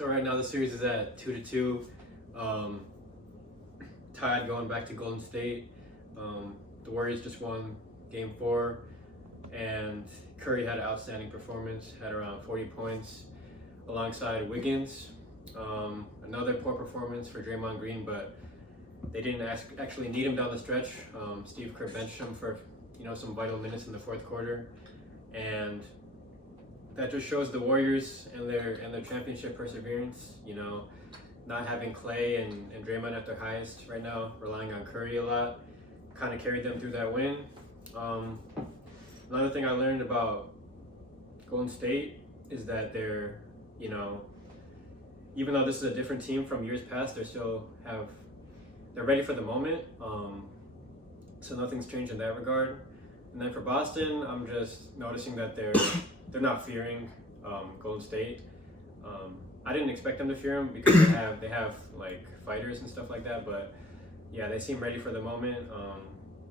So right now the series is at 2-2, tied going back to Golden State. The Warriors just won Game 4, and Curry had an outstanding performance, had around 40 points, alongside Wiggins. Another poor performance for Draymond Green, but they didn't actually need him down the stretch. Steve Kerr benched him for some vital minutes in the fourth quarter, and that just shows the Warriors and their championship perseverance. Not having Clay and Draymond at their highest right now, relying on Curry a lot, kind of carried them through that win. Another thing I learned about Golden State is that they're even though this is a different team from years past, they're ready for the moment. So nothing's changed in that regard. And then for Boston, I'm just noticing that they're not fearing Golden State. I didn't expect them to fear them because they have like fighters and stuff like that. But yeah, they seem ready for the moment.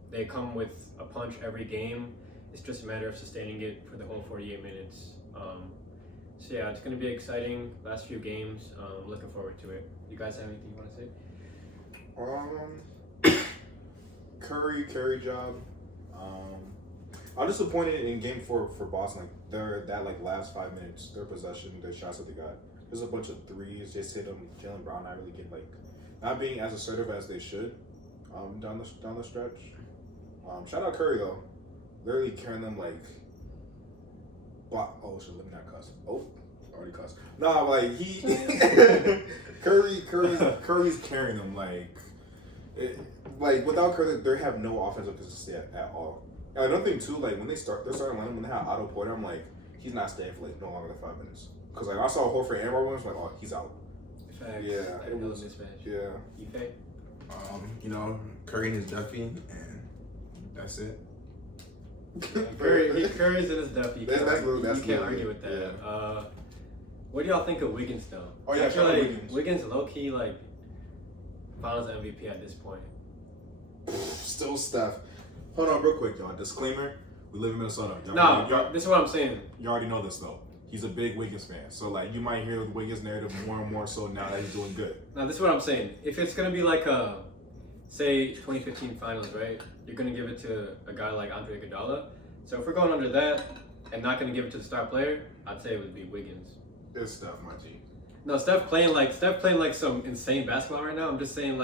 They come with a punch every game. It's just a matter of sustaining it for the whole 48 minutes. So yeah, it's going to be exciting. Last few games. Looking forward to it. You guys have anything you want to say? Curry job. I'm disappointed in Game 4 for Boston. That last 5 minutes, their possession, the shots that they got. There's a bunch of threes. Just hit them. Jaylen Brown not really get not being as assertive as they should. Down the stretch. Shout out Curry though. Literally carrying them like. Oh shit! Let me not cuss. Oh, already cussed. Nah, like he. Curry's carrying them like without Curry, they have no offensive consistency at all. And another thing too, like when they're starting line, when they have Otto Porter, I'm like, he's not staying for no longer than 5 minutes. Because I saw Horford and Williams, like, oh, he's out. Facts. Yeah, it was mismatch. Yeah. Curry and his Duffy, and that's it. Curry's in his Duffy. You can't argue with that. Yeah. What do y'all think of Wiggins though? Oh yeah, I feel like Wiggins low key Finals MVP at this point. Still Steph. Hold on, real quick, y'all. Disclaimer: we live in Minnesota. This is what I'm saying. You already know this though. He's a big Wiggins fan, so you might hear the Wiggins narrative more and more so now that he's doing good. Now this is what I'm saying. If it's gonna be say 2015 Finals, right? You're gonna give it to a guy like Andre Iguodala. So if we're going under that and not gonna give it to the star player, I'd say it would be Wiggins. It's Steph, my G. No, Steph playing like some insane basketball right now. I'm just saying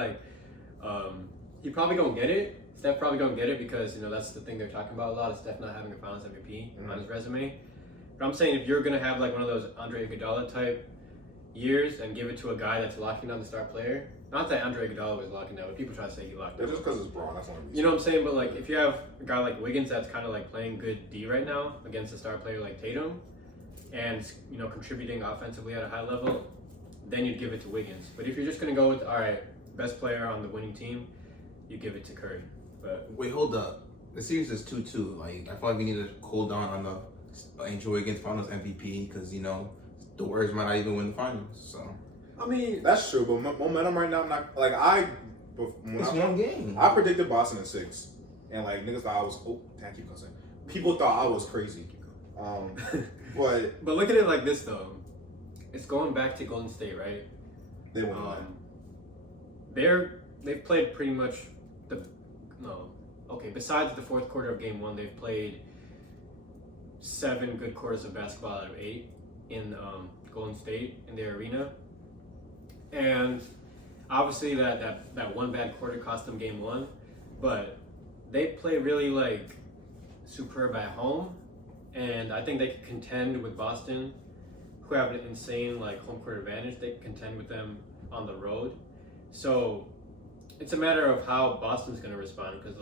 he probably gonna get it. Steph probably gonna get it because that's the thing they're talking about a lot is Steph not having a Finals MVP on his resume. But I'm saying if you're gonna have one of those Andre Iguodala type years and give it to a guy that's locking down the star player, not that Andre Iguodala was locking down, but people try to say he locked down. Just because it's Braun, that's one reason. You know what I'm saying? But if you have a guy like Wiggins that's kind of playing good D right now against a star player like Tatum, and contributing offensively at a high level, then you'd give it to Wiggins. But if you're just gonna go with best player on the winning team, you give it to Curry. But wait, hold up. The series is 2-2. I feel like we need to cool down on the Andrew Wiggins Finals MVP because the Warriors might not even win the finals. So I mean that's true, but momentum right now, I'm not it's one game. I predicted Boston in 6, and niggas thought I was thank you, cousin. People thought I was crazy. But look at it like this though. It's going back to Golden State, right? They won. They've played pretty much besides the fourth quarter of Game 1, they've played 7 good quarters of basketball out of 8 in Golden State in their arena. And obviously that one bad quarter cost them Game 1, but they play really superb at home, and I think they can contend with Boston, who have an insane home court advantage. They can contend with them on the road. So it's a matter of how Boston's going to respond because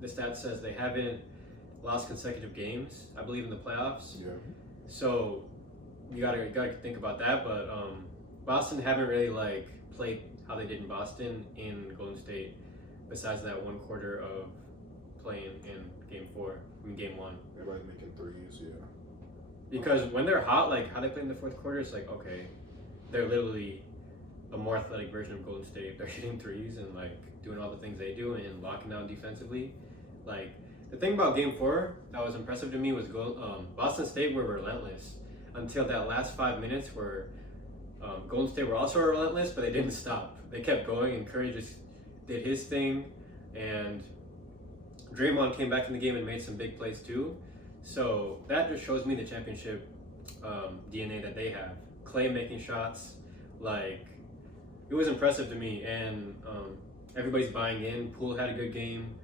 the stat says they haven't lost consecutive games, I believe, in the playoffs. Yeah. So you gotta think about that. But Boston haven't really played how they did in Boston in Golden State, besides that one quarter of playing in Game 1. Everybody's making threes, yeah. Because when they're hot, how they play in the fourth quarter, it's okay, they're literally a more athletic version of Golden State. They're hitting threes and doing all the things they do and locking down defensively. The thing about Game 4 that was impressive to me was Boston State were relentless until that last 5 minutes where Golden State were also relentless, but they didn't stop. They kept going, and Curry just did his thing, and Draymond came back in the game and made some big plays too. So that just shows me the championship DNA that they have. Clay making shots, like, it was impressive to me, and everybody's buying in. Poole had a good game,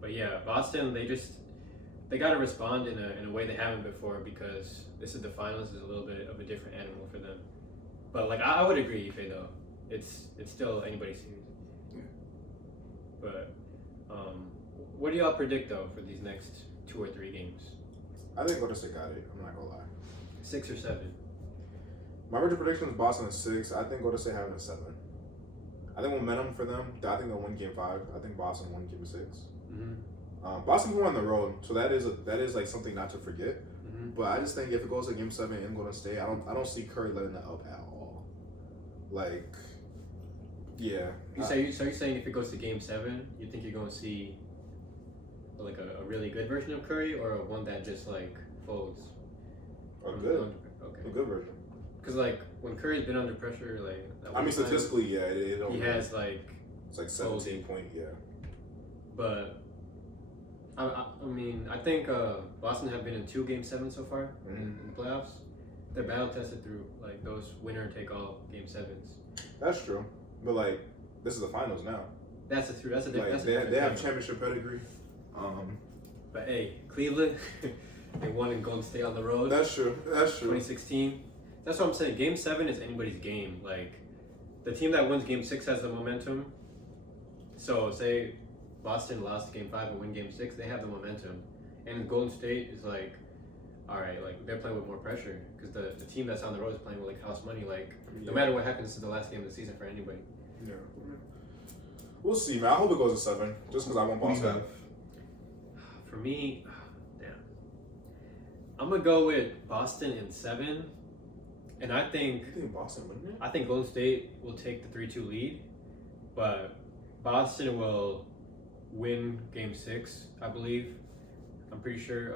but yeah, Boston, they got to respond in a way they haven't before, because this is the finals, is a little bit of a different animal for them. But like, I would agree, Ife, though, it's still anybody's series. Yeah. But what do y'all predict though for these next 2 or 3 games? I think Golden State got it. I'm not gonna lie. 6 or 7? My original prediction is Boston is 6. I think Golden State having a 7. I think momentum for them. I think they'll win Game 5. I think Boston won Game 6. Mm-hmm. Boston going on the road, so that is like something not to forget. Mm-hmm. But I just think if it goes to Game 7 in Golden State, I don't see Curry letting that up at all. Like, yeah. So you're saying if it goes to Game 7, you think you're going to see like a really good version of Curry, or one that just like folds? A Okay. good version. Because like when Curry's been under pressure, like I mean, statistically, yeah, he has like, it's like 17 point, yeah. But I mean, I think Boston have been in 2 Game 7 so far in the playoffs. They're battle tested through like those winner take all Game 7s. That's true, but like this is the finals now. That's a different. Like they have championship pedigree. But hey, Cleveland, they won in Golden State on the road. That's true. 2016. That's what I'm saying. Game 7 is anybody's game. Like, the team that wins Game 6 has the momentum. So say Boston lost Game 5 and win Game 6, they have the momentum. And Golden State is like, all right, like they're playing with more pressure, because the team that's on the road is playing with like house money. Like, no matter what happens to the last game of the season for anybody. Yeah. We'll see, man. I hope it goes to 7, just because I want Boston. For me, damn. I'm gonna go with Boston in 7, and I think You think Boston win it? I think Golden State will take the 3-2 lead, but Boston will win Game 6, I believe. I'm pretty sure.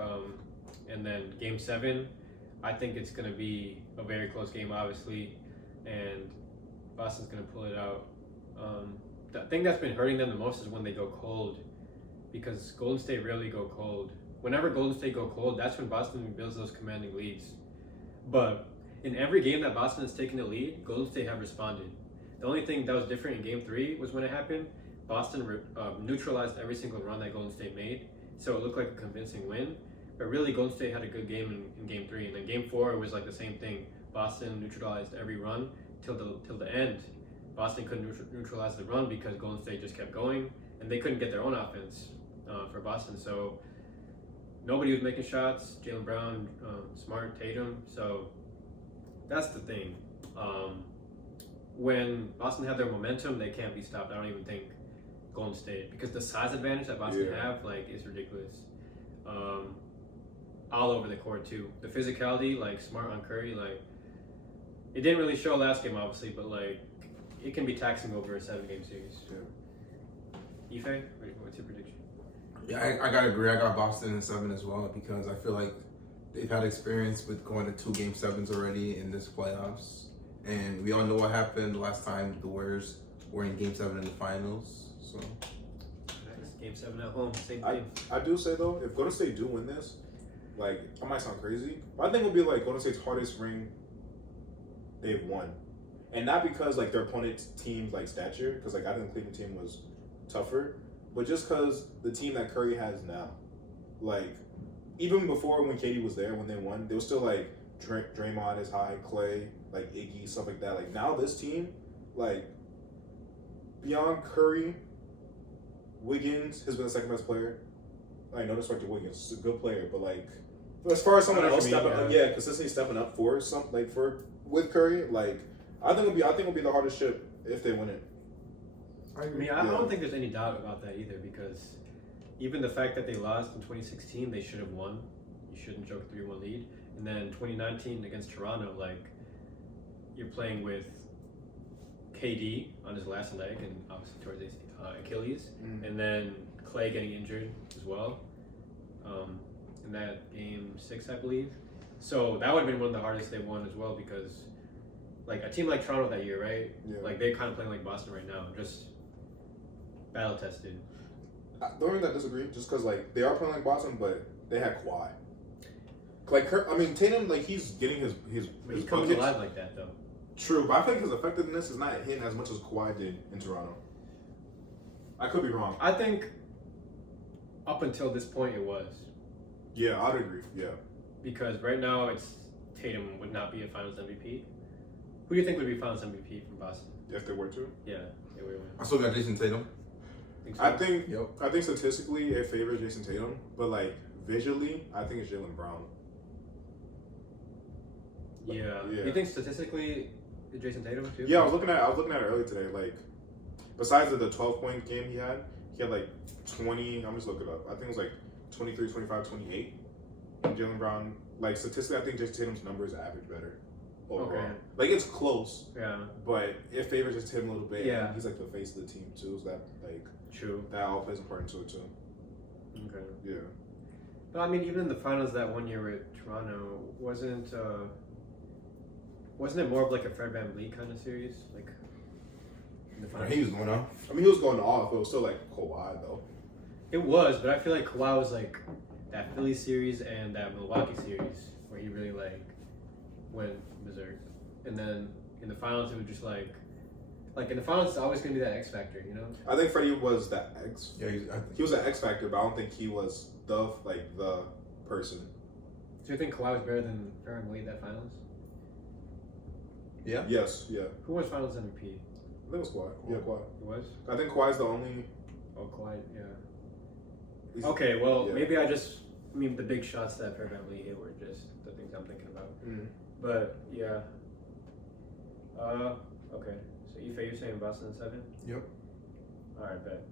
And then Game 7, I think it's gonna be a very close game, obviously, and Boston's gonna pull it out. The thing that's been hurting them the most is when they go cold, because Golden State rarely go cold. Whenever Golden State go cold, that's when Boston builds those commanding leads. But in every game that Boston has taken the lead, Golden State have responded. The only thing that was different in Game 3 was when it happened, Boston neutralized every single run that Golden State made, so it looked like a convincing win. But really, Golden State had a good game in Game 3, and then Game 4 it was like the same thing. Boston neutralized every run till the end. Boston couldn't neutralize the run because Golden State just kept going, and they couldn't get their own offense for Boston. So nobody was making shots. Jaylen Brown, Smart, Tatum. So that's the thing. When Boston have their momentum, they can't be stopped. I don't even think Golden State, because the size advantage that Boston have, like, is ridiculous. All over the court too. The physicality, like Smart on Curry, like, it didn't really show last game, obviously, but like, it can be taxing over a 7-game series. Yeah. Ife, what's your prediction? Yeah, I gotta agree. I got Boston in 7 as well, because I feel like they've had experience with going to 2 Game 7s already in this playoffs, and we all know what happened last time the Warriors were in Game 7 in the finals. So Game 7 at home, same thing. I do say though, if Golden State do win this, like, I might sound crazy, but I think it'll be like Golden State's hardest ring they've won. And not because like their opponent's team's like stature, because like I think the Cleveland team was tougher, but just because the team that Curry has now, like, even before when KD was there, when they won, they were still like Draymond is high, Clay, like Iggy, stuff like that. Like, now this team, like, beyond Curry, Wiggins has been the second best player. I know disrespect to Wiggins, he's a good player, but like, as far as someone else stepping up, consistently stepping up for with Curry, like, I think it'll be the hardest ship if they win it. I don't think there's any doubt about that either, because even the fact that they lost in 2016, they should have won. You shouldn't choke a 3-1 lead. And then 2019 against Toronto, like, you're playing with KD on his last leg and obviously towards his Achilles, and then Clay getting injured as well in that Game 6, I believe. So that would have been one of the hardest they won as well, because like a team like Toronto that year, right? Yeah. Like they're kind of playing like Boston right now, just battle tested. The only reason I disagree, just because like they are playing like Boston, but they had Kawhi. Like I mean, Tatum, like he's getting his But he his comes buckets. alive like that though. True, but I think his effectiveness is not hitting as much as Kawhi did in Toronto. I could be wrong. I think up until this point it was. Yeah, I'd agree. Yeah. Because right now it's Tatum would not be a Finals MVP. Who do you think would be Finals MVP from Boston? If they were to. Yeah, they would win. I still got Jason Tatum. Think so? I think statistically it favors Jason Tatum, but like visually, I think it's Jaylen Brown. Yeah. Yeah. You think statistically Jason Tatum too? Yeah, I was looking at it earlier today. Like, besides the 12-point game he had like 20. I'm just looking it up. I think it was like 23, 25, 28. And Jaylen Brown, like statistically, I think Jason Tatum's numbers average better overall. Okay. Like it's close, Yeah. but it favors just him a little bit. Yeah. And he's like the face of the team too. So that like True. that all plays a part into it too. Okay. Yeah. But I mean, even in the finals that 1 year with Toronto, wasn't it more of like a Fred VanVleet kind of series, like in the finals? He was going off. I mean, he was going off, but it was still like Kawhi though. It was, but I feel like Kawhi was like that Philly series and that Milwaukee series where he really like went berserk, and then in the finals it was just like in the finals it's always gonna be that X factor, you know? I think Freddie was that X. Yeah, He was an X factor, but I don't think he was the person. Do you think Kawhi was better than Fred VanVleet that finals? Yeah. Yes. Yeah. Who was Finals MVP? I think it was Kawhi. Yeah, Kawhi. It was. I think Kawhi's the only. Oh, Kawhi. Yeah. he's- Okay. Well, yeah. maybe I mean the big shots that Fred VanVleet hit were just the things I'm thinking about. Mm. But yeah. Okay. So Ife, you're saying Boston in 7? Yep. All right, bet.